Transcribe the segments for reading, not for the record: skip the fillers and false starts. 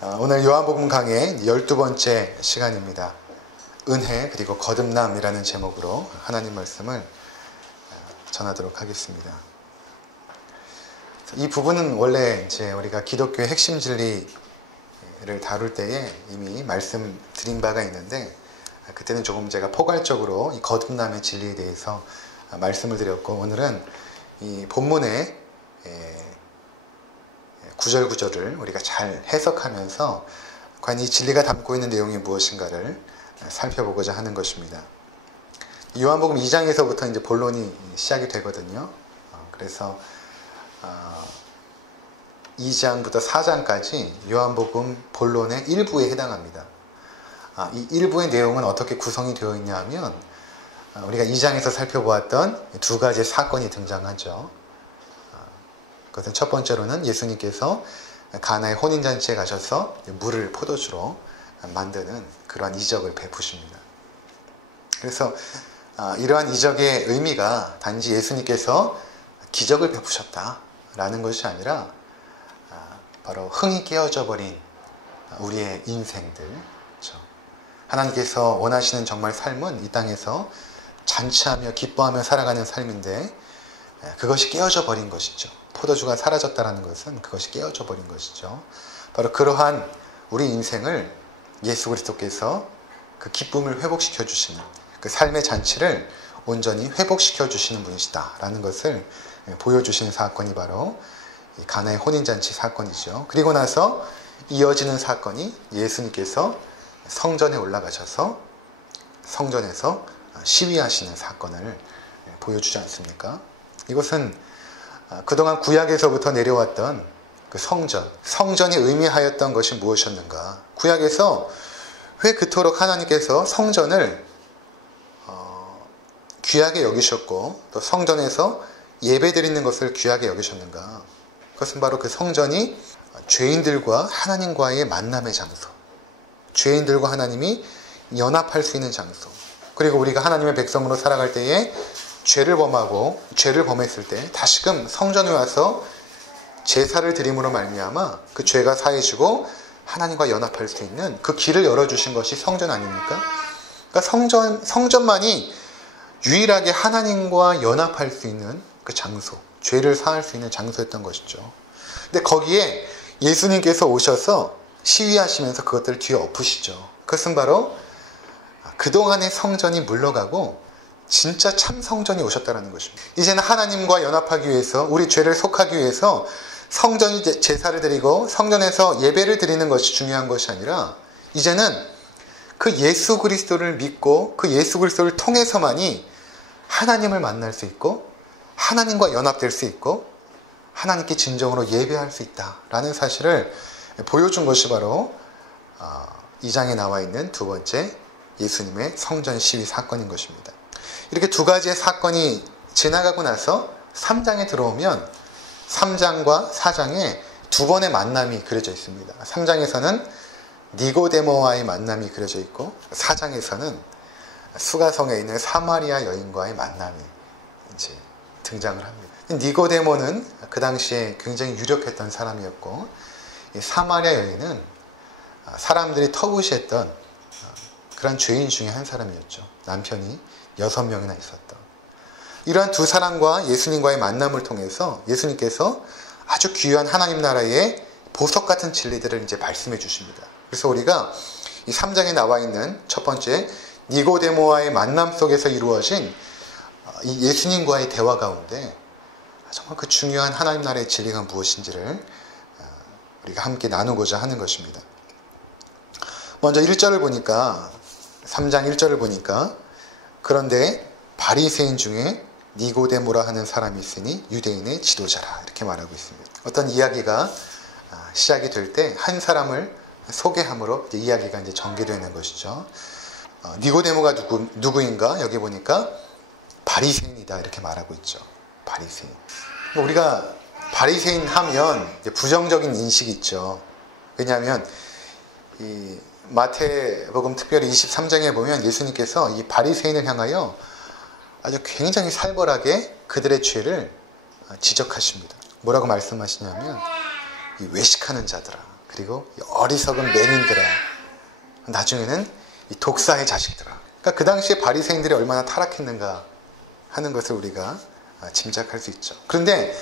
오늘 요한복음 강의 12번째 시간입니다. 은혜 그리고 거듭남이라는 제목으로 하나님 말씀을 전하도록 하겠습니다. 이 부분은 원래 이제 우리가 기독교의 핵심 진리를 다룰 때에 이미 말씀드린 바가 있는데, 그때는 조금 제가 포괄적으로 이 거듭남의 진리에 대해서 말씀을 드렸고, 오늘은 이 본문의 구절구절을 우리가 잘 해석하면서 과연 이 진리가 담고 있는 내용이 무엇인가를 살펴보고자 하는 것입니다. 요한복음 2장에서부터 이제 본론이 시작이 되거든요. 그래서 2장부터 4장까지 요한복음 본론의 일부에 해당합니다. 이 일부의 내용은 어떻게 구성이 되어 있냐 하면, 우리가 2장에서 살펴보았던 두 가지의 사건이 등장하죠. 그것은 첫 번째로는 예수님께서 가나의 혼인잔치에 가셔서 물을 포도주로 만드는 그러한 이적을 베푸십니다. 그래서 이러한 이적의 의미가 단지 예수님께서 기적을 베푸셨다라는 것이 아니라 바로 흥이 깨어져 버린 우리의 인생들, 그렇죠? 하나님께서 원하시는 정말 삶은 이 땅에서 잔치하며 기뻐하며 살아가는 삶인데, 그것이 깨어져 버린 것이죠. 포도주가 사라졌다는 것은 그것이 깨어져 버린 것이죠. 바로 그러한 우리 인생을 예수 그리스도께서 그 기쁨을 회복시켜 주시는, 그 삶의 잔치를 온전히 회복시켜 주시는 분이시다라는 것을 보여주시는 사건이 바로 가나의 혼인잔치 사건이죠. 그리고 나서 이어지는 사건이 예수님께서 성전에 올라가셔서 성전에서 시위하시는 사건을 보여주지 않습니까? 이것은 그동안 구약에서부터 내려왔던 그 성전이 의미하였던 것이 무엇이었는가? 구약에서 왜 그토록 하나님께서 성전을 귀하게 여기셨고, 또 성전에서 예배드리는 것을 귀하게 여기셨는가? 그것은 바로 그 성전이 죄인들과 하나님과의 만남의 장소, 죄인들과 하나님이 연합할 수 있는 장소, 그리고 우리가 하나님의 백성으로 살아갈 때에 죄를 범하고 죄를 범했을 때 다시금 성전에 와서 제사를 드림으로 말미암아 그 죄가 사해지고 하나님과 연합할 수 있는 그 길을 열어주신 것이 성전 아닙니까? 그러니까 성전만이 유일하게 하나님과 연합할 수 있는 그 장소, 죄를 사할 수 있는 장소였던 것이죠. 근데 거기에 예수님께서 오셔서 시위하시면서 그것들을 뒤에 엎으시죠. 그것은 바로 그동안의 성전이 물러가고 진짜 참 성전이 오셨다는 것입니다. 이제는 하나님과 연합하기 위해서, 우리 죄를 속하기 위해서 성전이 제사를 드리고 성전에서 예배를 드리는 것이 중요한 것이 아니라, 이제는 그 예수 그리스도를 믿고 그 예수 그리스도를 통해서만이 하나님을 만날 수 있고 하나님과 연합될 수 있고 하나님께 진정으로 예배할 수 있다라는 사실을 보여준 것이 바로 2장에 나와 있는 두 번째 예수님의 성전 시위 사건인 것입니다. 이렇게 두 가지의 사건이 지나가고 나서 3장에 들어오면 3장과 4장에 두 번의 만남이 그려져 있습니다. 3장에서는 니고데모와의 만남이 그려져 있고, 4장에서는 수가성에 있는 사마리아 여인과의 만남이 이제 등장을 합니다. 니고데모는 그 당시에 굉장히 유력했던 사람이었고, 이 사마리아 여인은 사람들이 터부시했던 그런 죄인 중에 한 사람이었죠. 남편이 6명이나 있었던. 이러한 두 사람과 예수님과의 만남을 통해서 예수님께서 아주 귀한 하나님 나라의 보석 같은 진리들을 이제 말씀해 주십니다. 그래서 우리가 이 3장에 나와 있는 첫 번째 니고데모와의 만남 속에서 이루어진 이 예수님과의 대화 가운데 정말 그 중요한 하나님 나라의 진리가 무엇인지를 우리가 함께 나누고자 하는 것입니다. 먼저 1절을 보니까, 3장 1절을 보니까, 그런데 바리새인 중에 니고데모라 하는 사람이 있으니 유대인의 지도자라, 이렇게 말하고 있습니다. 어떤 이야기가 시작이 될 때 한 사람을 소개함으로 이야기가 이제 전개되는 것이죠. 니고데모가 누구인가? 여기 보니까 바리새인이다, 이렇게 말하고 있죠. 바리새인. 우리가 바리새인 하면 부정적인 인식이 있죠. 왜냐하면 이 마태복음 특별히 23장에 보면 예수님께서 이 바리새인을 향하여 아주 굉장히 살벌하게 그들의 죄를 지적하십니다. 뭐라고 말씀하시냐면 이 외식하는 자들아, 그리고 어리석은 맹인들아, 나중에는 이 독사의 자식들아. 그러니까 그 당시에 바리새인들이 얼마나 타락했는가 하는 것을 우리가 짐작할 수 있죠. 그런데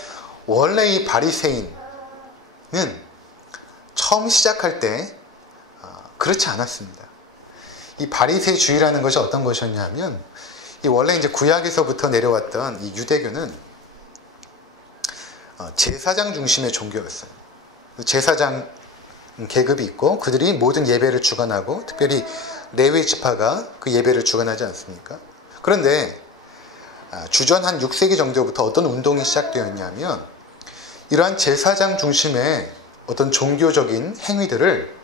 원래 이 바리새인은 처음 시작할 때 그렇지 않았습니다. 이 바리새주의라는 것이 어떤 것이었냐면, 이 원래 이제 구약에서부터 내려왔던 이 유대교는 제사장 중심의 종교였어요. 제사장 계급이 있고 그들이 모든 예배를 주관하고, 특별히 레위 지파가 그 예배를 주관하지 않습니까? 그런데 주전 한 6세기 정도부터 어떤 운동이 시작되었냐면, 이러한 제사장 중심의 어떤 종교적인 행위들을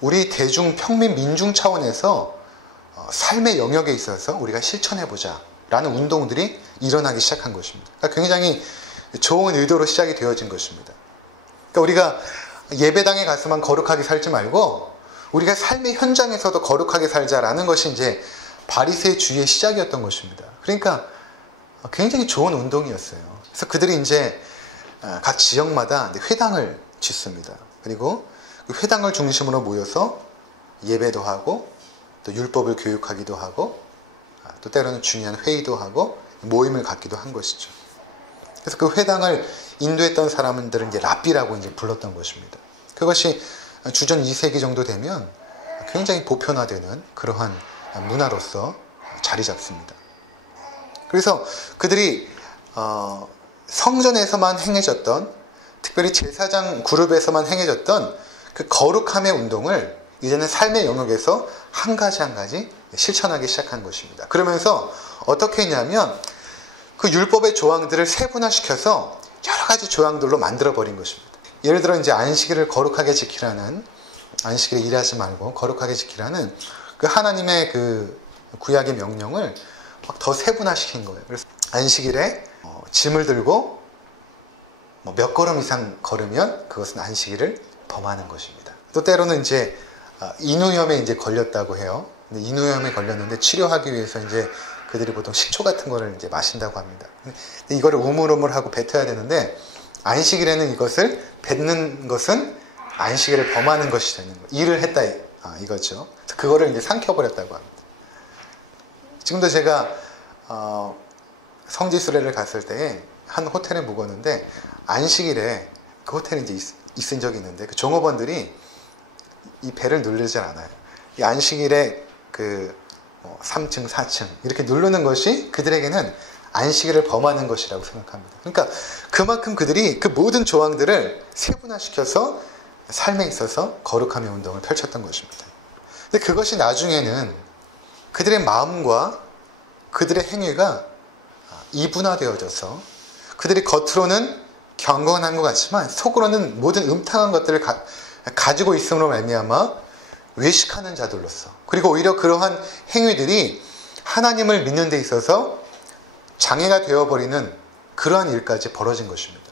우리 대중 평민 민중 차원에서 삶의 영역에 있어서 우리가 실천해보자 라는 운동들이 일어나기 시작한 것입니다. 그러니까 굉장히 좋은 의도로 시작이 되어진 것입니다. 그러니까 우리가 예배당에 가서만 거룩하게 살지 말고 우리가 삶의 현장에서도 거룩하게 살자라는 것이 이제 바리새주의의 시작이었던 것입니다. 그러니까 굉장히 좋은 운동이었어요. 그래서 그들이 이제 각 지역마다 회당을 짓습니다. 그리고 그 회당을 중심으로 모여서 예배도 하고, 또 율법을 교육하기도 하고, 또 때로는 중요한 회의도 하고 모임을 갖기도 한 것이죠. 그래서 그 회당을 인도했던 사람들은 이제 랍비라고 이제 불렀던 것입니다. 그것이 주전 2세기 정도 되면 굉장히 보편화되는 그러한 문화로서 자리 잡습니다. 그래서 그들이 성전에서만 행해졌던, 특별히 제사장 그룹에서만 행해졌던 그 거룩함의 운동을 이제는 삶의 영역에서 한 가지 한 가지 실천하기 시작한 것입니다. 그러면서 어떻게 했냐면 그 율법의 조항들을 세분화시켜서 여러 가지 조항들로 만들어버린 것입니다. 예를 들어 이제 안식일을 거룩하게 지키라는, 안식일에 일하지 말고 거룩하게 지키라는 그 하나님의 그 구약의 명령을 막 더 세분화시킨 거예요. 그래서 안식일에 짐을 들고 몇 걸음 이상 걸으면 그것은 안식일을 범하는 것입니다. 또 때로는 이제 인후염에 이제 걸렸다고 해요. 근데 인후염에 걸렸는데 치료하기 위해서 이제 그들이 보통 식초 같은 거를 이제 마신다고 합니다. 근데 이거를 우물우물하고 뱉어야 되는데, 안식일에는 이것을 뱉는 것은 안식일을 범하는 것이 되는 거예요. 일을 했다 이거죠. 그래서 그거를 이제 삼켜버렸다고 합니다. 지금도 제가 성지 순례를 갔을 때 한 호텔에 묵었는데, 안식일에 그 호텔에 이제 있은 적이 있는데, 그 종업원들이 이 벨을 누르지 않아요. 이 안식일에 그 3층, 4층 이렇게 누르는 것이 그들에게는 안식일을 범하는 것이라고 생각합니다. 그러니까 그만큼 그들이 그 모든 조항들을 세분화시켜서 삶에 있어서 거룩함의 운동을 펼쳤던 것입니다. 근데 그것이 나중에는 그들의 마음과 그들의 행위가 이분화되어져서 그들이 겉으로는 경건한 것 같지만 속으로는 모든 음탕한 것들을 가지고 있음으로 말미암아 외식하는 자들로서, 그리고 오히려 그러한 행위들이 하나님을 믿는 데 있어서 장애가 되어버리는 그러한 일까지 벌어진 것입니다.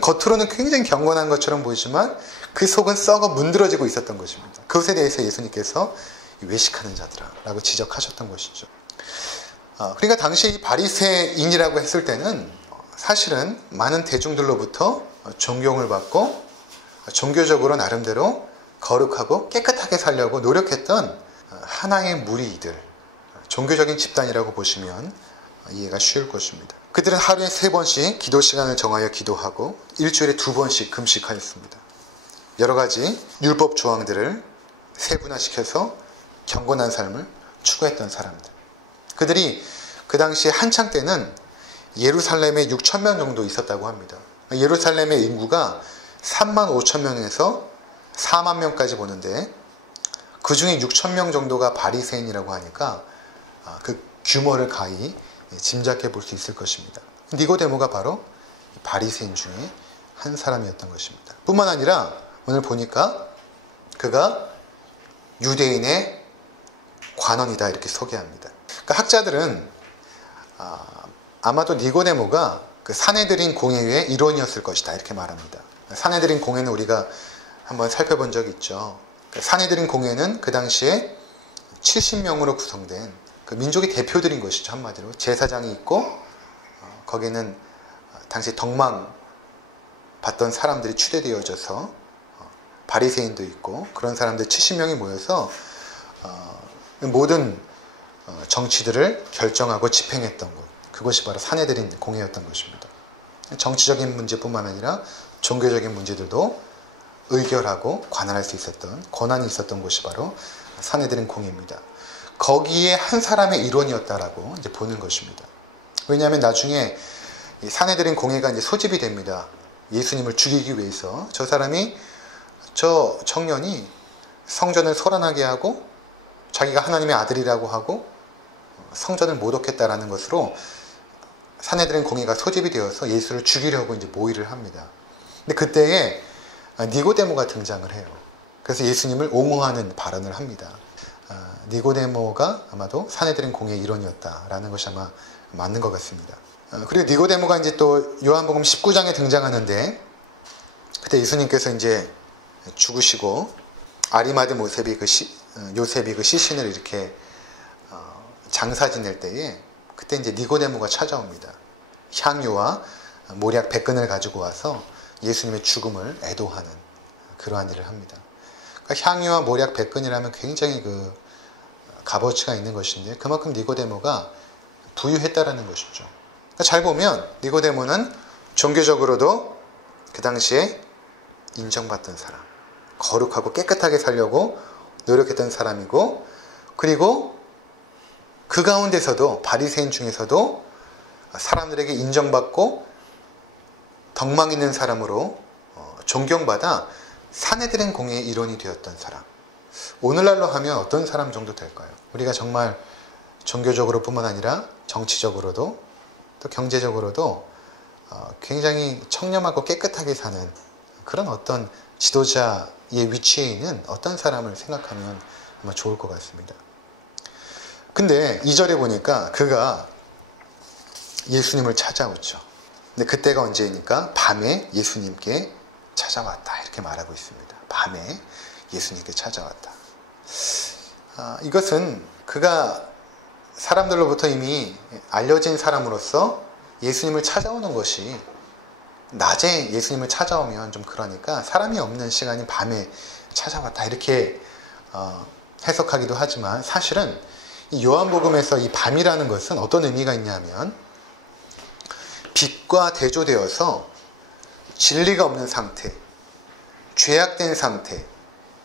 겉으로는 굉장히 경건한 것처럼 보이지만 그 속은 썩어 문드러지고 있었던 것입니다. 그것에 대해서 예수님께서 외식하는 자들아 라고 지적하셨던 것이죠. 그러니까 당시 이 바리새인이라고 했을 때는 사실은 많은 대중들로부터 존경을 받고 종교적으로 나름대로 거룩하고 깨끗하게 살려고 노력했던 하나의 무리들, 종교적인 집단이라고 보시면 이해가 쉬울 것입니다. 그들은 하루에 3번씩 기도 시간을 정하여 기도하고 일주일에 2번씩 금식하였습니다. 여러 가지 율법 조항들을 세분화시켜서 경건한 삶을 추구했던 사람들. 그들이 그 당시 한창 때는 예루살렘에 6,000명 정도 있었다고 합니다. 예루살렘의 인구가 35,000명에서 4만 명까지 보는데, 그 중에 6,000명 정도가 바리새인이라고 하니까 그 규모를 가히 짐작해 볼 수 있을 것입니다. 니고데모가 바로 바리새인 중에 한 사람이었던 것입니다. 뿐만 아니라 오늘 보니까 그가 유대인의 관원이다 이렇게 소개합니다. 그러니까 학자들은 아마도 니고데모가 그 사내들인 공회의 일원이었을 것이다 이렇게 말합니다. 사내들인 공회는 우리가 한번 살펴본 적이 있죠. 사내들인 공회는 그 당시에 70명으로 구성된 그 민족의 대표들인 것이죠. 한마디로 제사장이 있고 거기에는 당시 덕망 받던 사람들이 추대되어져서 바리새인도 있고 그런 사람들 70명이 모여서 모든 정치들을 결정하고 집행했던 곳, 그것이 바로 산헤드린 공회였던 것입니다. 정치적인 문제뿐만 아니라 종교적인 문제들도 의결하고 관할할 수 있었던, 권한이 있었던 곳이 바로 산헤드린 공회입니다. 거기에 한 사람의 일원이었다라고 이제 보는 것입니다. 왜냐하면 나중에 이 산헤드린 공회가 이제 소집이 됩니다. 예수님을 죽이기 위해서 저 청년이 성전을 소란하게 하고 자기가 하나님의 아들이라고 하고 성전을 모독했다라는 것으로 산헤드린 공회가 소집이 되어서 예수를 죽이려고 이제 모의를 합니다. 근데 그때에 니고데모가 등장을 해요. 그래서 예수님을 옹호하는 발언을 합니다. 니고데모가 아마도 산헤드린 공회의 일원이었다라는 것이 아마 맞는 것 같습니다. 그리고 니고데모가 이제 또 요한복음 19장에 등장하는데, 그때 예수님께서 이제 죽으시고 아리마대 요셉이 그 시신을 이렇게 장사 지낼 때에 그때 이제 니고데모가 찾아옵니다. 향유와 모략 100근을 가지고 와서 예수님의 죽음을 애도하는 그러한 일을 합니다. 그러니까 향유와 모략 100근이라면 굉장히 그 값어치가 있는 것인데 그만큼 니고데모가 부유했다라는 것이죠. 그러니까 잘 보면 니고데모는 종교적으로도 그 당시에 인정받던 사람, 거룩하고 깨끗하게 살려고 노력했던 사람이고, 그리고 그 가운데서도 바리새인 중에서도 사람들에게 인정받고 덕망 있는 사람으로 존경받아 산헤드린 공회의 일원이 되었던 사람. 오늘날로 하면 어떤 사람 정도 될까요? 우리가 정말 종교적으로 뿐만 아니라 정치적으로도 또 경제적으로도 굉장히 청렴하고 깨끗하게 사는 그런 어떤 지도자의 위치에 있는 어떤 사람을 생각하면 아마 좋을 것 같습니다. 근데 2절에 보니까 그가 예수님을 찾아오죠. 근데 그때가 언제입니까? 밤에 예수님께 찾아왔다 이렇게 말하고 있습니다. 밤에 예수님께 찾아왔다. 이것은 그가 사람들로부터 이미 알려진 사람으로서 예수님을 찾아오는 것이, 낮에 예수님을 찾아오면 좀 그러니까 사람이 없는 시간인 밤에 찾아왔다 이렇게 해석하기도 하지만, 사실은 이 요한복음에서 이 밤이라는 것은 어떤 의미가 있냐면 빛과 대조되어서 진리가 없는 상태, 죄악된 상태,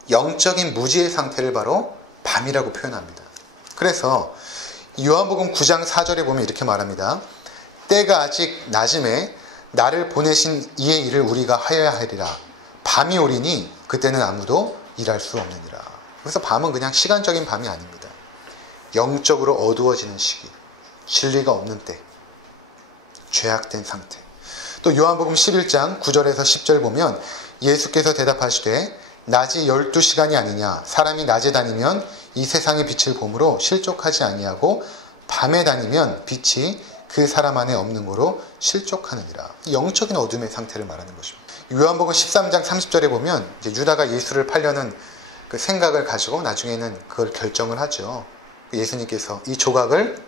영적인 무지의 상태를 바로 밤이라고 표현합니다. 그래서 요한복음 9장 4절에 보면 이렇게 말합니다. 때가 아직 낮음에 나를 보내신 이의 일을 우리가 하여야 하리라. 밤이 오리니 그때는 아무도 일할 수 없느니라. 그래서 밤은 그냥 시간적인 밤이 아닙니다. 영적으로 어두워지는 시기, 진리가 없는 때, 죄악된 상태. 또 요한복음 11장 9절에서 10절 보면 예수께서 대답하시되 낮이 12시간이 아니냐. 사람이 낮에 다니면 이 세상의 빛을 보므로 실족하지 아니하고 밤에 다니면 빛이 그 사람 안에 없는 거로 실족하느니라. 영적인 어둠의 상태를 말하는 것입니다. 요한복음 13장 30절에 보면 이제 유다가 예수를 팔려는 그 생각을 가지고 나중에는 그걸 결정을 하죠. 예수님께서 이 조각을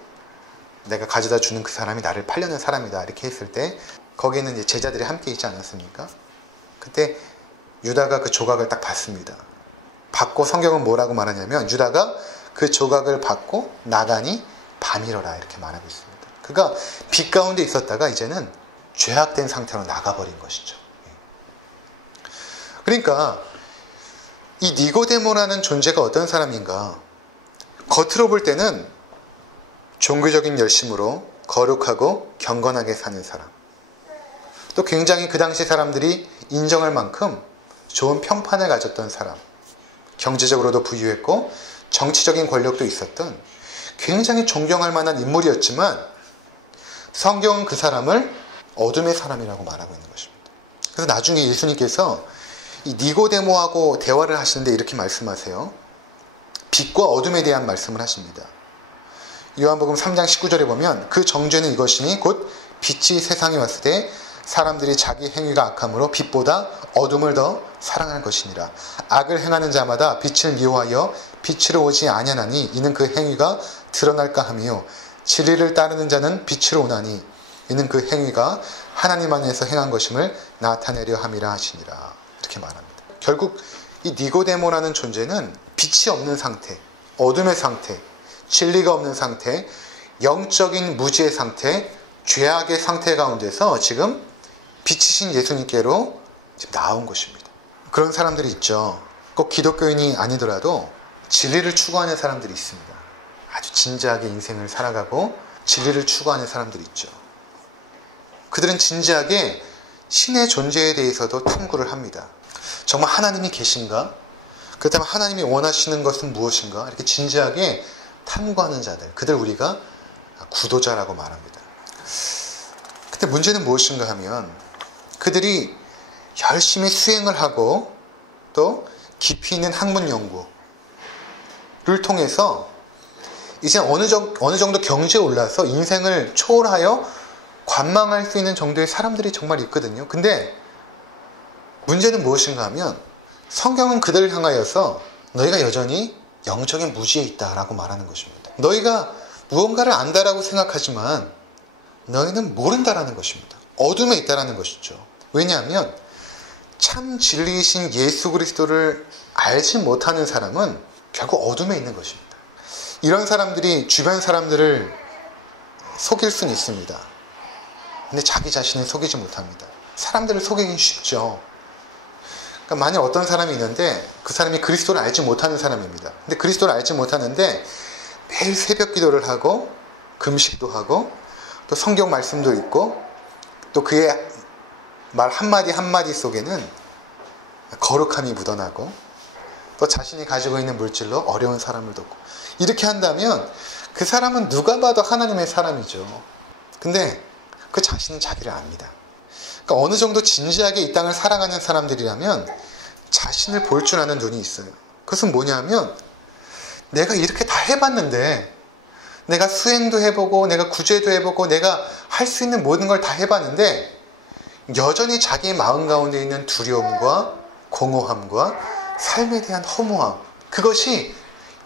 내가 가져다 주는 그 사람이 나를 팔려는 사람이다 이렇게 했을 때 거기에는 이제 제자들이 함께 있지 않았습니까? 그때 유다가 그 조각을 딱 받습니다. 받고 성경은 뭐라고 말하냐면 유다가 그 조각을 받고 나가니 밤이러라 이렇게 말하고 있습니다. 그가 빛 가운데 있었다가 이제는 죄악된 상태로 나가버린 것이죠. 그러니까 이 니고데모라는 존재가 어떤 사람인가? 겉으로 볼 때는 종교적인 열심으로 거룩하고 경건하게 사는 사람, 또 굉장히 그 당시 사람들이 인정할 만큼 좋은 평판을 가졌던 사람, 경제적으로도 부유했고 정치적인 권력도 있었던 굉장히 존경할 만한 인물이었지만 성경은 그 사람을 어둠의 사람이라고 말하고 있는 것입니다. 그래서 나중에 예수님께서 이 니고데모하고 대화를 하시는데 이렇게 말씀하세요. 빛과 어둠에 대한 말씀을 하십니다. 요한복음 3장 19절에 보면 그 정죄는 이것이니 곧 빛이 세상에 왔을 때 사람들이 자기 행위가 악함으로 빛보다 어둠을 더 사랑할 것이니라. 악을 행하는 자마다 빛을 미워하여 빛으로 오지 아니하나니 이는 그 행위가 드러날까 하며 진리를 따르는 자는 빛으로 오나니 이는 그 행위가 하나님 안에서 행한 것임을 나타내려 함이라 하시니라. 이렇게 말합니다. 결국 이 니고데모라는 존재는 빛이 없는 상태, 어둠의 상태, 진리가 없는 상태, 영적인 무지의 상태, 죄악의 상태 가운데서 지금 빛이신 예수님께로 지금 나온 것입니다. 그런 사람들이 있죠. 꼭 기독교인이 아니더라도 진리를 추구하는 사람들이 있습니다. 아주 진지하게 인생을 살아가고 진리를 추구하는 사람들이 있죠. 그들은 진지하게 신의 존재에 대해서도 탐구를 합니다. 정말 하나님이 계신가? 그렇다면 하나님이 원하시는 것은 무엇인가? 이렇게 진지하게 탐구하는 자들, 그들 우리가 구도자라고 말합니다. 근데 문제는 무엇인가 하면 그들이 열심히 수행을 하고 또 깊이 있는 학문 연구를 통해서 이제 어느 정도 경지에 올라서 인생을 초월하여 관망할 수 있는 정도의 사람들이 정말 있거든요. 근데 문제는 무엇인가 하면 성경은 그들을 향하여서 너희가 여전히 영적인 무지에 있다라고 말하는 것입니다. 너희가 무언가를 안다라고 생각하지만 너희는 모른다라는 것입니다. 어둠에 있다라는 것이죠. 왜냐하면 참 진리이신 예수 그리스도를 알지 못하는 사람은 결국 어둠에 있는 것입니다. 이런 사람들이 주변 사람들을 속일 수는 있습니다. 근데 자기 자신을 속이지 못합니다. 사람들을 속이긴 쉽죠. 그러니까 만약 어떤 사람이 있는데 그 사람이 그리스도를 알지 못하는 사람입니다. 근데 그리스도를 알지 못하는데 매일 새벽 기도를 하고 금식도 하고 또 성경 말씀도 읽고 또 그의 말 한마디 한마디 속에는 거룩함이 묻어나고 또 자신이 가지고 있는 물질로 어려운 사람을 돕고 이렇게 한다면 그 사람은 누가 봐도 하나님의 사람이죠. 근데 그 자신은 자기를 압니다. 그러니까 어느 정도 진지하게 이 땅을 살아가는 사람들이라면 자신을 볼 줄 아는 눈이 있어요. 그것은 뭐냐면 내가 이렇게 다 해봤는데 내가 수행도 해보고 내가 구제도 해보고 내가 할 수 있는 모든 걸 다 해봤는데 여전히 자기의 마음 가운데 있는 두려움과 공허함과 삶에 대한 허무함, 그것이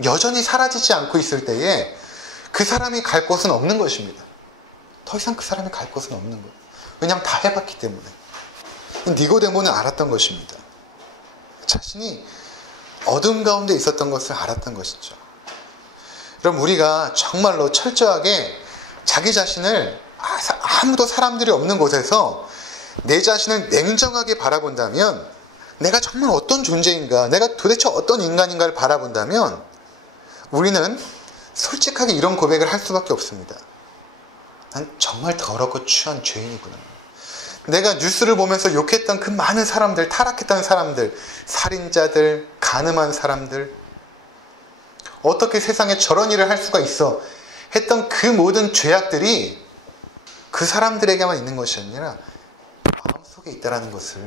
여전히 사라지지 않고 있을 때에 그 사람이 갈 곳은 없는 것입니다. 더 이상 그 사람이 갈 곳은 없는 거예요. 왜냐하면 다 해봤기 때문에. 니고데모는 알았던 것입니다. 자신이 어둠 가운데 있었던 것을 알았던 것이죠. 그럼 우리가 정말로 철저하게 자기 자신을 아무도 사람들이 없는 곳에서 내 자신을 냉정하게 바라본다면 내가 정말 어떤 존재인가, 내가 도대체 어떤 인간인가를 바라본다면 우리는 솔직하게 이런 고백을 할 수밖에 없습니다. 난 정말 더럽고 추한 죄인이구나. 내가 뉴스를 보면서 욕했던 그 많은 사람들, 타락했던 사람들, 살인자들, 가늠한 사람들, 어떻게 세상에 저런 일을 할 수가 있어 했던 그 모든 죄악들이 그 사람들에게만 있는 것이 아니라 마음속에 있다는 것을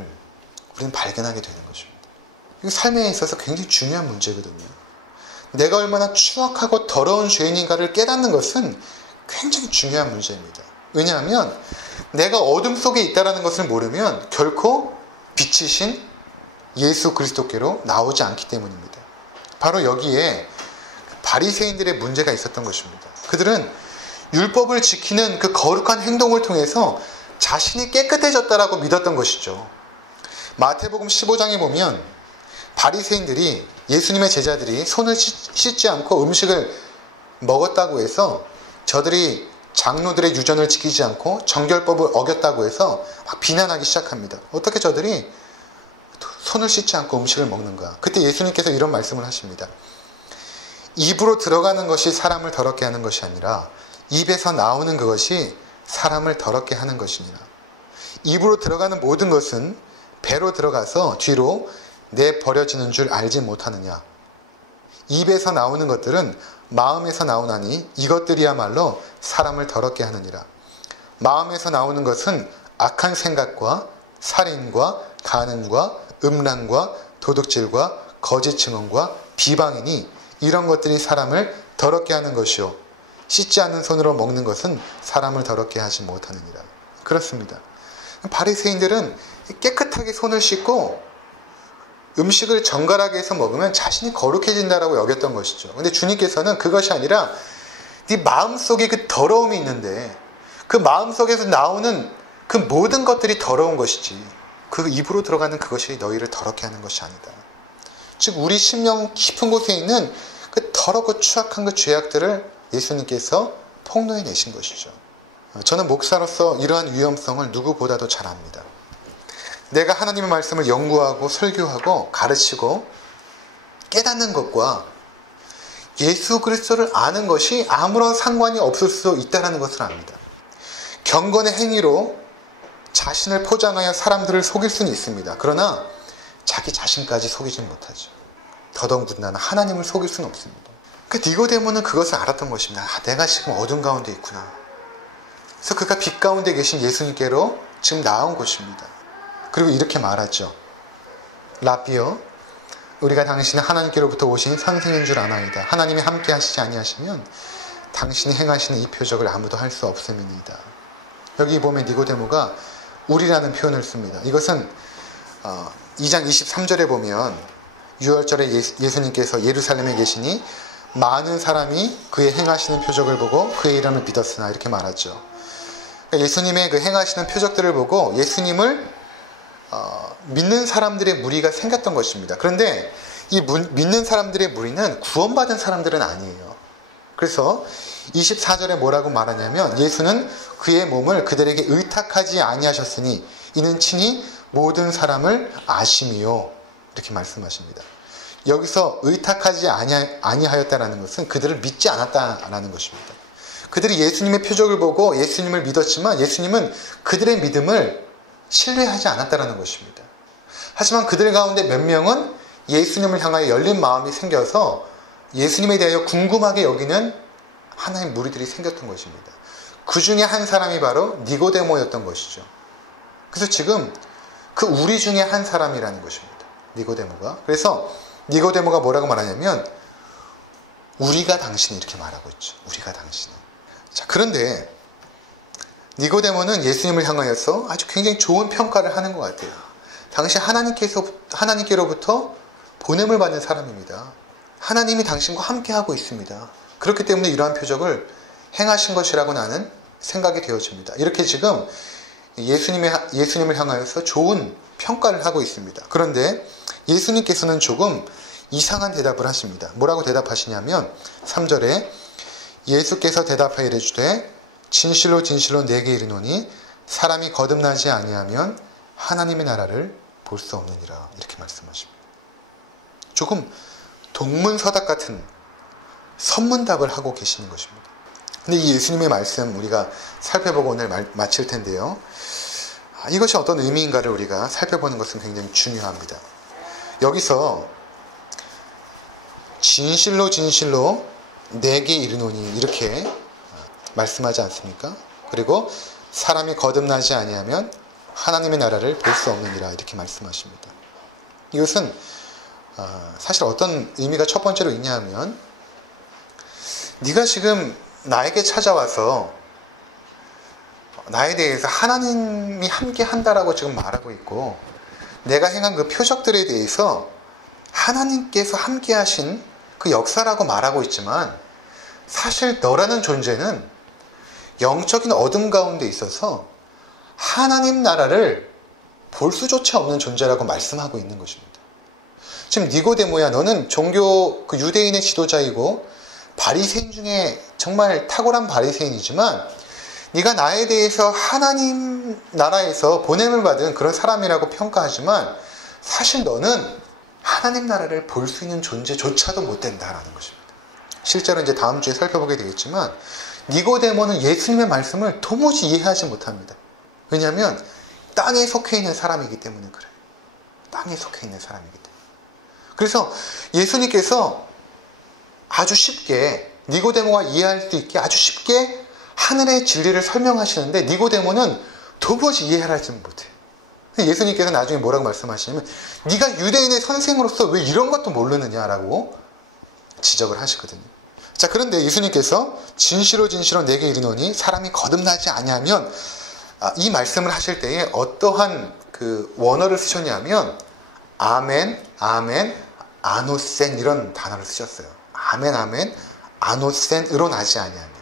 우리는 발견하게 되는 것입니다. 이거 삶에 있어서 굉장히 중요한 문제거든요. 내가 얼마나 추악하고 더러운 죄인인가를 깨닫는 것은 굉장히 중요한 문제입니다. 왜냐하면 내가 어둠 속에 있다는 것을 모르면 결코 빛이신 예수 그리스도께로 나오지 않기 때문입니다. 바로 여기에 바리새인들의 문제가 있었던 것입니다. 그들은 율법을 지키는 그 거룩한 행동을 통해서 자신이 깨끗해졌다라고 믿었던 것이죠. 마태복음 15장에 보면 바리새인들이, 예수님의 제자들이 손을 씻지 않고 음식을 먹었다고 해서 저들이 장로들의 유전을 지키지 않고 정결법을 어겼다고 해서 막 비난하기 시작합니다. 어떻게 저들이 손을 씻지 않고 음식을 먹는가? 그때 예수님께서 이런 말씀을 하십니다. 입으로 들어가는 것이 사람을 더럽게 하는 것이 아니라 입에서 나오는 그것이 사람을 더럽게 하는 것이니라. 입으로 들어가는 모든 것은 배로 들어가서 뒤로 내버려지는 줄 알지 못하느냐. 입에서 나오는 것들은 마음에서 나오나니 이것들이야말로 사람을 더럽게 하느니라. 마음에서 나오는 것은 악한 생각과 살인과 간음과 음란과 도둑질과 거짓 증언과 비방이니 이런 것들이 사람을 더럽게 하는 것이요 씻지 않는 손으로 먹는 것은 사람을 더럽게 하지 못하느니라. 그렇습니다. 바리새인들은 깨끗하게 손을 씻고 음식을 정갈하게 해서 먹으면 자신이 거룩해진다라고 여겼던 것이죠. 근데 주님께서는 그것이 아니라 네 마음속에 그 더러움이 있는데 그 마음속에서 나오는 그 모든 것들이 더러운 것이지 그 입으로 들어가는 그것이 너희를 더럽게 하는 것이 아니다. 즉 우리 심령 깊은 곳에 있는 그 더럽고 추악한 그 죄악들을 예수님께서 폭로해 내신 것이죠. 저는 목사로서 이러한 위험성을 누구보다도 잘 압니다. 내가 하나님의 말씀을 연구하고 설교하고 가르치고 깨닫는 것과 예수 그리스도를 아는 것이 아무런 상관이 없을 수 있다는 것을 압니다. 경건의 행위로 자신을 포장하여 사람들을 속일 수는 있습니다. 그러나 자기 자신까지 속이지 못하죠. 더더군다나 하나님을 속일 수는 없습니다. 그 니고데모는 그것을 알았던 것입니다. 내가 지금 어둠 가운데 있구나. 그래서 그가 빛 가운데 계신 예수님께로 지금 나온 것입니다. 그리고 이렇게 말하죠. 라비어, 우리가 당신은 하나님께로부터 오신 선생인 줄 아나이다. 하나님이 함께 하시지 아니하시면 당신이 행하시는 이 표적을 아무도 할 수 없음이니이다. 여기 보면 니고데모가 우리라는 표현을 씁니다. 이것은 2장 23절에 보면 6월절에 예수님께서 예루살렘에 계시니 많은 사람이 그의 행하시는 표적을 보고 그의 이름을 믿었으나 이렇게 말하죠. 그러니까 예수님의 그 행하시는 표적들을 보고 예수님을 믿는 사람들의 무리가 생겼던 것입니다. 그런데 이 믿는 사람들의 무리는 구원받은 사람들은 아니에요. 그래서 24절에 뭐라고 말하냐면 예수는 그의 몸을 그들에게 의탁하지 아니하셨으니 이는 친히 모든 사람을 아심이요. 이렇게 말씀하십니다. 여기서 의탁하지 아니하였다라는 것은 그들을 믿지 않았다라는 것입니다. 그들이 예수님의 표적을 보고 예수님을 믿었지만 예수님은 그들의 믿음을 신뢰하지 않았다라는 것입니다. 하지만 그들 가운데 몇 명은 예수님을 향하여 열린 마음이 생겨서 예수님에 대하여 궁금하게 여기는 하나님 무리들이 생겼던 것입니다. 그 중에 한 사람이 바로 니고데모였던 것이죠. 그래서 지금 그 우리 중에 한 사람이라는 것입니다. 니고데모가. 그래서 니고데모가 뭐라고 말하냐면 우리가 당신이 이렇게 말하고 있죠. 우리가 당신이. 자, 그런데 니고데모는 예수님을 향하여서 아주 굉장히 좋은 평가를 하는 것 같아요. 당신 하나님께로부터 보냄을 받는 사람입니다. 하나님이 당신과 함께하고 있습니다. 그렇기 때문에 이러한 표적을 행하신 것이라고 나는 생각이 되어집니다. 이렇게 지금 예수님을 향하여서 좋은 평가를 하고 있습니다. 그런데 예수님께서는 조금 이상한 대답을 하십니다. 뭐라고 대답하시냐면 3절에 예수께서 대답하여 이르시되 진실로 진실로 내게 이르노니 사람이 거듭나지 아니하면 하나님의 나라를 볼 수 없느니라. 이렇게 말씀하십니다. 조금 동문서답 같은 선문답을 하고 계시는 것입니다. 근데 이 예수님의 말씀 우리가 살펴보고 오늘 마칠 텐데요. 이것이 어떤 의미인가를 우리가 살펴보는 것은 굉장히 중요합니다. 여기서 진실로 진실로 내게 이르노니 이렇게 말씀하지 않습니까? 그리고 사람이 거듭나지 아니하면 하나님의 나라를 볼 수 없느니라 이렇게 말씀하십니다. 이것은 사실 어떤 의미가 첫 번째로 있냐 하면 네가 지금 나에게 찾아와서 나에 대해서 하나님이 함께 한다라고 지금 말하고 있고 내가 행한 그 표적들에 대해서 하나님께서 함께 하신 그 역사라고 말하고 있지만 사실 너라는 존재는 영적인 어둠 가운데 있어서 하나님 나라를 볼 수조차 없는 존재라고 말씀하고 있는 것입니다. 지금 니고데모야 너는 종교 그 유대인의 지도자이고 바리새인 중에 정말 탁월한 바리새인이지만 네가 나에 대해서 하나님 나라에서 보냄을 받은 그런 사람이라고 평가하지만 사실 너는 하나님 나라를 볼 수 있는 존재조차도 못 된다라는 것입니다. 실제로 이제 다음 주에 살펴보게 되겠지만 니고데모는 예수님의 말씀을 도무지 이해하지 못합니다. 왜냐하면 땅에 속해 있는 사람이기 때문에 그래요. 땅에 속해 있는 사람이기 때문에. 그래서 예수님께서 아주 쉽게 니고데모가 이해할 수 있게 아주 쉽게 하늘의 진리를 설명하시는데 니고데모는 도무지 이해를 하지 못해요. 예수님께서 나중에 뭐라고 말씀하시냐면 네가 유대인의 선생으로서 왜 이런 것도 모르느냐라고 지적을 하시거든요. 자, 그런데 예수님께서 진실로 진실로 내게 이르노니 사람이 거듭나지 아니하면 이 말씀을 하실 때에 어떠한 그 원어를 쓰셨냐면 아멘, 아멘, 아노센 이런 단어를 쓰셨어요. 아멘, 아멘, 아노센으로 나지 아니하면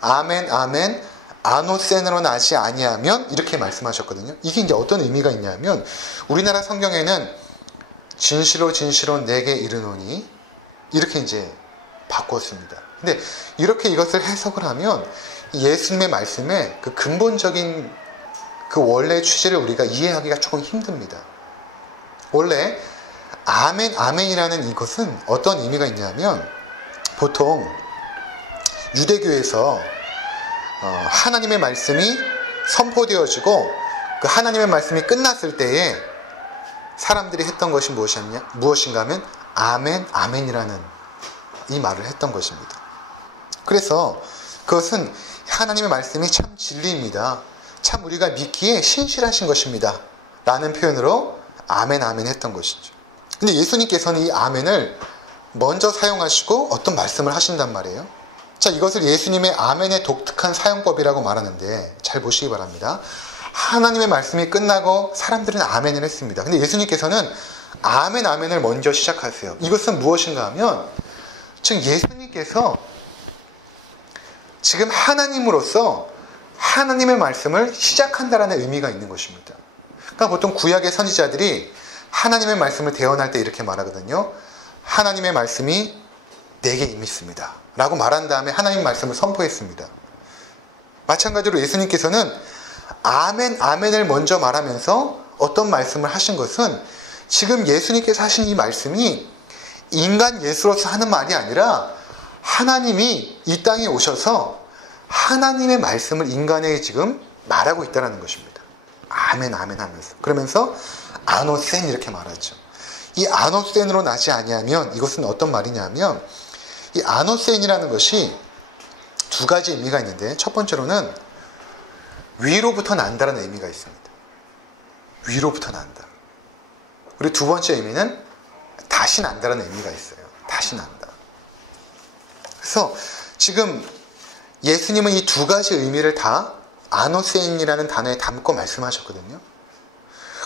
아멘, 아멘, 아노센으로 나지 아니하면 이렇게 말씀하셨거든요. 이게 이제 어떤 의미가 있냐면 우리나라 성경에는 진실로 진실로 내게 이르노니 이렇게 이제 바꿨습니다. 근데 이렇게 이것을 해석을 하면 예수님의 말씀의 그 근본적인 그 원래의 취지를 우리가 이해하기가 조금 힘듭니다. 원래 아멘, 아멘이라는 이것은 어떤 의미가 있냐면 보통 유대교에서 하나님의 말씀이 선포되어지고 그 하나님의 말씀이 끝났을 때에 사람들이 했던 것이 무엇인가 하면 아멘, 아멘이라는 이 말을 했던 것입니다. 그래서 그것은 하나님의 말씀이 참 진리입니다. 참 우리가 믿기에 신실하신 것입니다. 라는 표현으로 아멘, 아멘 했던 것이죠. 근데 예수님께서는 이 아멘을 먼저 사용하시고 어떤 말씀을 하신단 말이에요. 자, 이것을 예수님의 아멘의 독특한 사용법이라고 말하는데 잘 보시기 바랍니다. 하나님의 말씀이 끝나고 사람들은 아멘을 했습니다. 근데 예수님께서는 아멘, 아멘을 먼저 시작하세요. 이것은 무엇인가 하면 즉 예수님께서 지금 하나님으로서 하나님의 말씀을 시작한다라는 의미가 있는 것입니다. 그러니까 보통 구약의 선지자들이 하나님의 말씀을 대언할 때 이렇게 말하거든요. 하나님의 말씀이 내게 임했습니다. 라고 말한 다음에 하나님의 말씀을 선포했습니다. 마찬가지로 예수님께서는 아멘, 아멘을 먼저 말하면서 어떤 말씀을 하신 것은 지금 예수님께서 하신 이 말씀이 인간 예수로서 하는 말이 아니라 하나님이 이 땅에 오셔서 하나님의 말씀을 인간에게 지금 말하고 있다는 것입니다. 아멘, 아멘 하면서. 그러면서 아노센 이렇게 말하죠. 이 아노센으로 나지 아니하면 이것은 어떤 말이냐면 이 아노센이라는 것이 두 가지 의미가 있는데 첫 번째로는 위로부터 난다는 의미가 있습니다. 위로부터 난다. 그리고 두 번째 의미는 다시 난다는 의미가 있어요. 다시 난다. 그래서 지금 예수님은 이 두 가지 의미를 다 아노센이라는 단어에 담고 말씀하셨거든요.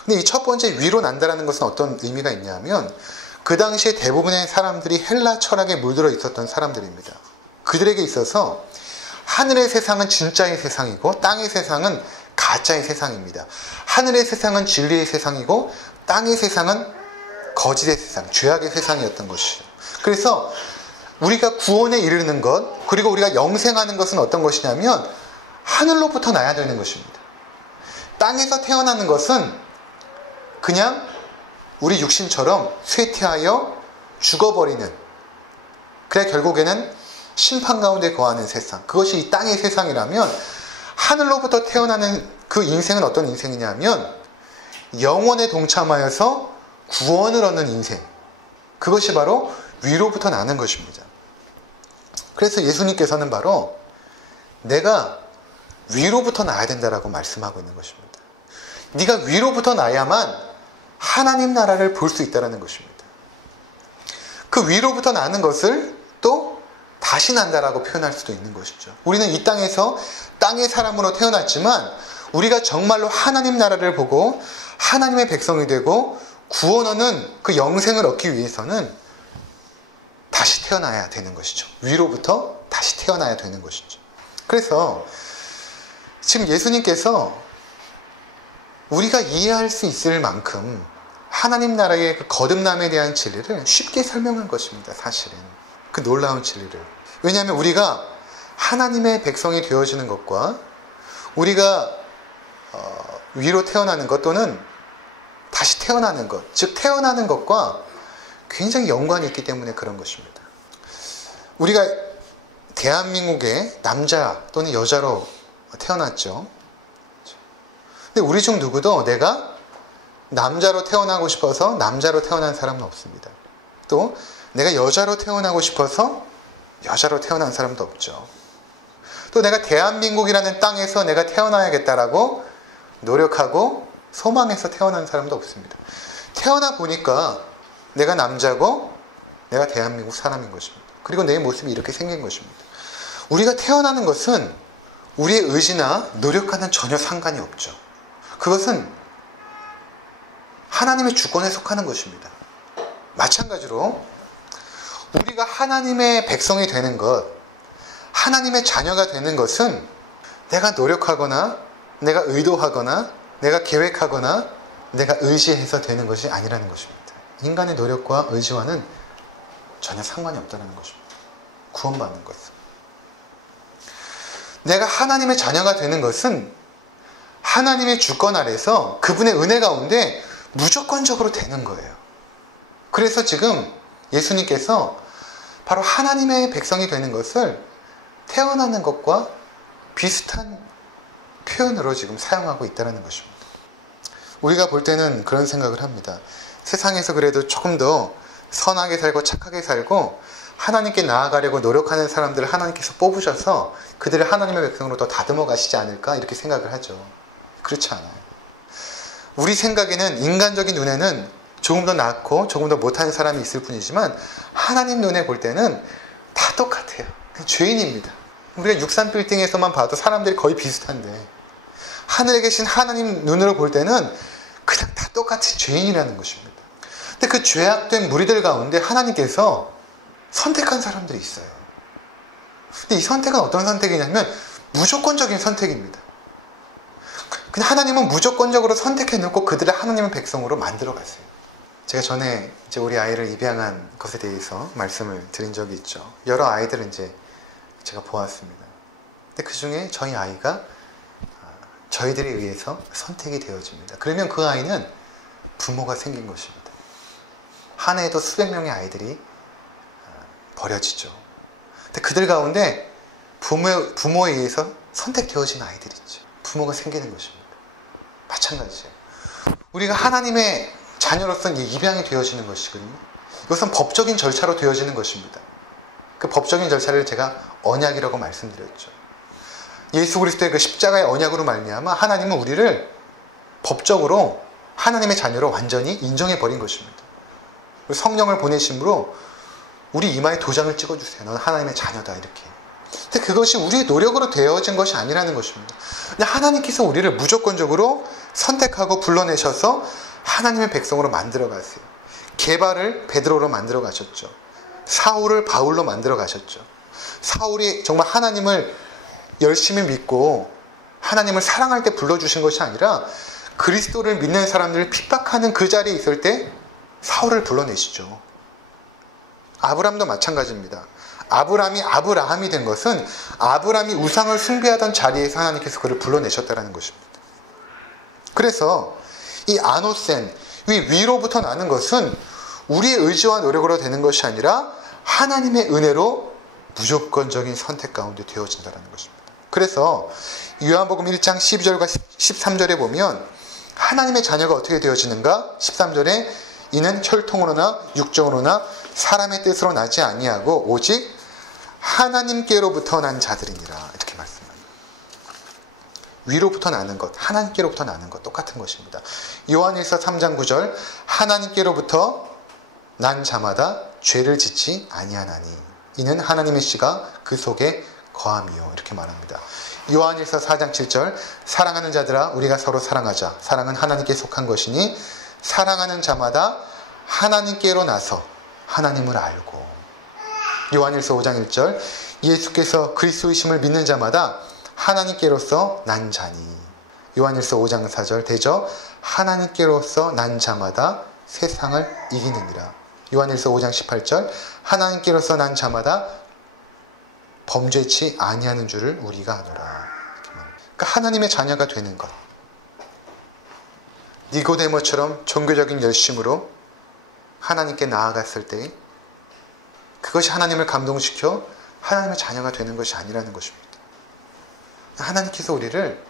근데 이 첫 번째 위로 난다라는 것은 어떤 의미가 있냐면 그 당시에 대부분의 사람들이 헬라 철학에 물들어 있었던 사람들입니다. 그들에게 있어서 하늘의 세상은 진짜의 세상이고 땅의 세상은 가짜의 세상입니다. 하늘의 세상은 진리의 세상이고 땅의 세상은 거짓의 세상, 죄악의 세상이었던 것이죠. 그래서 우리가 구원에 이르는 것, 그리고 우리가 영생하는 것은 어떤 것이냐면 하늘로부터 나야 되는 것입니다. 땅에서 태어나는 것은 그냥 우리 육신처럼 쇠퇴하여 죽어버리는, 그래 결국에는 심판 가운데 거하는 세상, 그것이 이 땅의 세상이라면 하늘로부터 태어나는 그 인생은 어떤 인생이냐면 영원에 동참하여서 구원을 얻는 인생, 그것이 바로 위로부터 나는 것입니다. 그래서 예수님께서는 바로 내가 위로부터 나야 된다라고 말씀하고 있는 것입니다. 네가 위로부터 나야만 하나님 나라를 볼 수 있다는 것입니다. 그 위로부터 나는 것을 또 다시 난다라고 표현할 수도 있는 것이죠. 우리는 이 땅에서 땅의 사람으로 태어났지만 우리가 정말로 하나님 나라를 보고 하나님의 백성이 되고 구원 얻는 그 영생을 얻기 위해서는 다시 태어나야 되는 것이죠. 위로부터 다시 태어나야 되는 것이죠. 그래서 지금 예수님께서 우리가 이해할 수 있을 만큼 하나님 나라의 그 거듭남에 대한 진리를 쉽게 설명한 것입니다. 사실은 그 놀라운 진리를. 왜냐하면 우리가 하나님의 백성이 되어지는 것과 우리가 위로 태어나는 것 또는 다시 태어나는 것, 즉 태어나는 것과 굉장히 연관이 있기 때문에 그런 것입니다. 우리가 대한민국의 남자 또는 여자로 태어났죠. 근데 우리 중 누구도 내가 남자로 태어나고 싶어서 남자로 태어난 사람은 없습니다. 또 내가 여자로 태어나고 싶어서 여자로 태어난 사람도 없죠. 또 내가 대한민국이라는 땅에서 내가 태어나야겠다라고 노력하고 소망해서 태어난 사람도 없습니다. 태어나 보니까 내가 남자고 내가 대한민국 사람인 것입니다. 그리고 내 모습이 이렇게 생긴 것입니다. 우리가 태어나는 것은 우리의 의지나 노력과는 전혀 상관이 없죠. 그것은 하나님의 주권에 속하는 것입니다. 마찬가지로 우리가 하나님의 백성이 되는 것, 하나님의 자녀가 되는 것은 내가 노력하거나 내가 의도하거나 내가 계획하거나 내가 의지해서 되는 것이 아니라는 것입니다. 인간의 노력과 의지와는 전혀 상관이 없다는 것입니다. 구원받는 것은. 내가 하나님의 자녀가 되는 것은 하나님의 주권 아래서 그분의 은혜 가운데 무조건적으로 되는 거예요. 그래서 지금 예수님께서 바로 하나님의 백성이 되는 것을 태어나는 것과 비슷한 표현으로 지금 사용하고 있다는 것입니다. 우리가 볼 때는 그런 생각을 합니다. 세상에서 그래도 조금 더 선하게 살고 착하게 살고 하나님께 나아가려고 노력하는 사람들을 하나님께서 뽑으셔서 그들을 하나님의 백성으로 더 다듬어 가시지 않을까 이렇게 생각을 하죠. 그렇지 않아요. 우리 생각에는 인간적인 눈에는 조금 더 낫고 조금 더 못하는 사람이 있을 뿐이지만 하나님 눈에 볼 때는 다 똑같아요. 죄인입니다. 우리가 63빌딩에서만 봐도 사람들이 거의 비슷한데 하늘에 계신 하나님 눈으로 볼 때는 그냥 다 똑같이 죄인이라는 것입니다. 근데 그 죄악된 무리들 가운데 하나님께서 선택한 사람들이 있어요. 근데 이 선택은 어떤 선택이냐면 무조건적인 선택입니다. 그냥 하나님은 무조건적으로 선택해 놓고 그들을 하나님의 백성으로 만들어 갔어요. 제가 전에 이제 우리 아이를 입양한 것에 대해서 말씀을 드린 적이 있죠. 여러 아이들을 이제 제가 보았습니다. 근데 그 중에 저희 아이가 저희들에 의해서 선택이 되어집니다. 그러면 그 아이는 부모가 생긴 것입니다. 한 해에도 수백 명의 아이들이 버려지죠. 근데 그들 가운데 부모에 의해서 선택되어진 아이들이 있죠. 부모가 생기는 것입니다. 마찬가지예요. 우리가 하나님의 자녀로서는 입양이 되어지는 것이거든요. 이것은 법적인 절차로 되어지는 것입니다. 그 법적인 절차를 제가 언약이라고 말씀드렸죠. 예수 그리스도의 그 십자가의 언약으로 말미암아 하나님은 우리를 법적으로 하나님의 자녀로 완전히 인정해 버린 것입니다. 성령을 보내심으로 우리 이마에 도장을 찍어주세요. 너는 하나님의 자녀다 이렇게. 근데 그것이 우리의 노력으로 되어진 것이 아니라는 것입니다. 근데 하나님께서 우리를 무조건적으로 선택하고 불러내셔서 하나님의 백성으로 만들어 가세요. 게바를 베드로로 만들어 가셨죠. 사울을 바울로 만들어 가셨죠. 사울이 정말 하나님을 열심히 믿고 하나님을 사랑할 때 불러주신 것이 아니라 그리스도를 믿는 사람들을 핍박하는 그 자리에 있을 때 사울을 불러내시죠. 아브람도 마찬가지입니다. 아브라함이 된 것은 아브라함이 우상을 숭배하던 자리에서 하나님께서 그를 불러내셨다는 것입니다. 그래서 이 아노센, 위로부터 나는 것은 우리의 의지와 노력으로 되는 것이 아니라 하나님의 은혜로 무조건적인 선택 가운데 되어진다는 것입니다. 그래서 요한복음 1장 12절과 13절에 보면 하나님의 자녀가 어떻게 되어지는가? 13절에 이는 혈통으로나 육정으로나 사람의 뜻으로 나지 아니하고 오직 하나님께로부터 난 자들이니라 이렇게 말씀합니다. 위로부터 나는 것, 하나님께로부터 나는 것 똑같은 것입니다. 요한일서 3장 9절 하나님께로부터 난 자마다 죄를 짓지 아니하나니 이는 하나님의 씨가 그 속에 거함이요 이렇게 말합니다. 요한일서 4장 7절 사랑하는 자들아 우리가 서로 사랑하자. 사랑은 하나님께 속한 것이니 사랑하는 자마다 하나님께로 나서 하나님을 알고. 요한일서 5장 1절 예수께서 그리스도이심을 믿는 자마다 하나님께로서 난 자니. 요한일서 5장 4절 대저 하나님께로서 난 자마다 세상을 이기느니라. 요한일서 5장 18절 하나님께로서 난 자마다 범죄치 아니하는 줄을 우리가 아노라. 그러니까 하나님의 자녀가 되는 것. 니고데모처럼 종교적인 열심으로 하나님께 나아갔을 때 그것이 하나님을 감동시켜 하나님의 자녀가 되는 것이 아니라는 것입니다. 하나님께서 우리를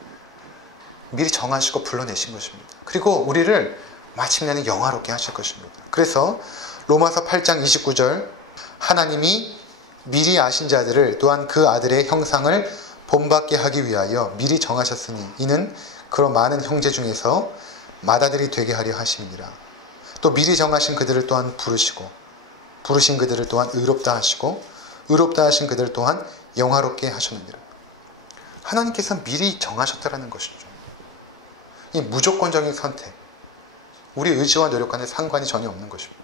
미리 정하시고 불러내신 것입니다. 그리고 우리를 마침내는 영화롭게 하실 것입니다. 그래서 로마서 8장 29절 하나님이 미리 아신 자들을 또한 그 아들의 형상을 본받게 하기 위하여 미리 정하셨으니 이는 그런 많은 형제 중에서 맏아들이 되게 하려 하심이니라. 또 미리 정하신 그들을 또한 부르시고 부르신 그들을 또한 의롭다 하시고 의롭다 하신 그들 또한 영화롭게 하셨느니라. 하나님께서 미리 정하셨다라는 것이죠. 이 무조건적인 선택, 우리 의지와 노력과는 상관이 전혀 없는 것입니다.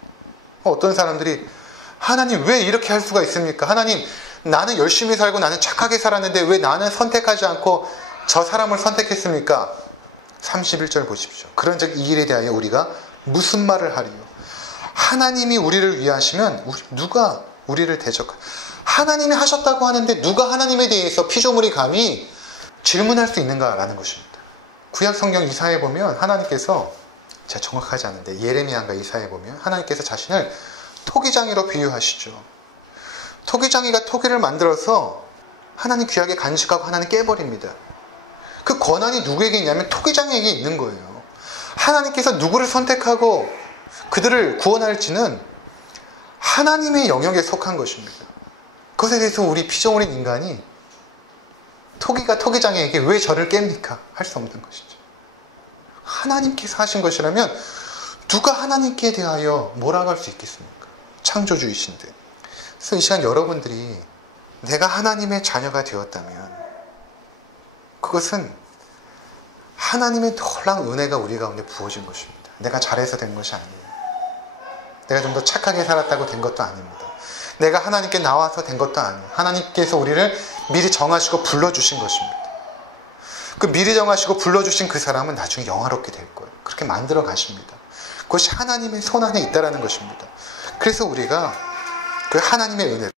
어떤 사람들이 하나님 왜 이렇게 할 수가 있습니까? 하나님 나는 열심히 살고 나는 착하게 살았는데 왜 나는 선택하지 않고 저 사람을 선택했습니까? 31절 보십시오. 그런즉 이 일에 대하여 우리가 무슨 말을 하리요? 하나님이 우리를 위하시면 누가 우리를 대적할? 하나님이 하셨다고 하는데 누가 하나님에 대해서 피조물이 감히 질문할 수 있는가라는 것입니다. 구약 성경 이사야에 보면 하나님께서, 제가 정확하지 않은데 예레미야인가 이사야에 보면 하나님께서 자신을 토기장이로 비유하시죠. 토기장이가 토기를 만들어서 하나님 귀하게 간직하고 하나님 깨버립니다. 그 권한이 누구에게 있냐면 토기장에게 있는 거예요. 하나님께서 누구를 선택하고 그들을 구원할지는 하나님의 영역에 속한 것입니다. 그것에 대해서 우리 피조물인 인간이 토기가 토기장에게 왜 저를 깹니까? 할 수 없는 것이죠. 하나님께서 하신 것이라면 누가 하나님께 대하여 뭐라고 할 수 있겠습니까? 창조주이신데. 그래서 이 시간 여러분들이 내가 하나님의 자녀가 되었다면 그것은 하나님의 놀라운 은혜가 우리 가운데 부어진 것입니다. 내가 잘해서 된 것이 아니에요. 내가 좀 더 착하게 살았다고 된 것도 아닙니다. 내가 하나님께 나와서 된 것도 아니에요. 하나님께서 우리를 미리 정하시고 불러주신 것입니다. 그 미리 정하시고 불러주신 그 사람은 나중에 영화롭게 될 거예요. 그렇게 만들어 가십니다. 그것이 하나님의 손 안에 있다는 것입니다. 그래서 우리가 그 하나님의 은혜로